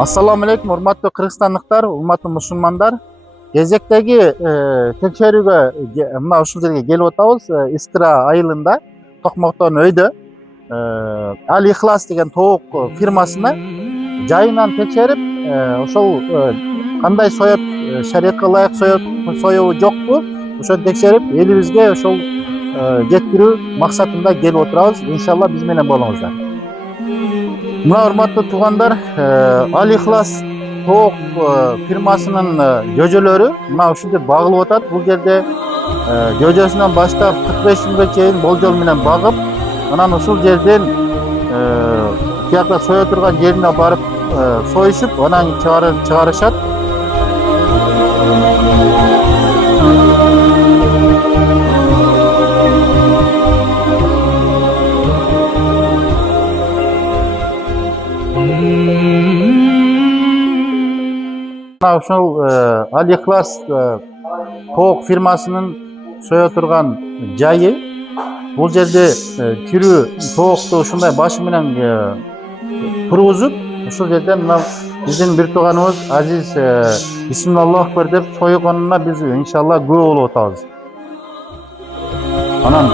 Assalamu alaikum, urmatlı Kırgızstanlıklar, urmatlı musulmanlar. Gezekteki tekşerүүгө mına ушул жерге келип атабыз. Искра айылында Токмоктон өйдө Al Ихлас деген тоок фирмасына жайынан текшерип, ошол кандай соёт, шариятка ылайык соёбу жокпу, ошону текшерип, элибизге ошол жеткирүү максатында келип отурабыз. Иншалла биз менен болуңуздар. Мына урматтуу туугандар, Al Ихлас тоок фирмасынын жөжөлөрү мына ушинтип багылып атат. Бул жерде жөжөсүнөн баштап 45 күнгө чейин болжол менен багып, анан ушул жерден тиякта сое турган жерине барып союшуп, анан чыгарышат. Ушул Al Ихлас тоок фирмасынын сое турган жайы. Бул жерде тирүү тоокту ушундай башы менен тургузуп, ушул жерден мына биздин бир тууганыбыз Азиз Бисмиллаху акбар деп сойгонуна биз иншалла күбө болуп атабыз. Анан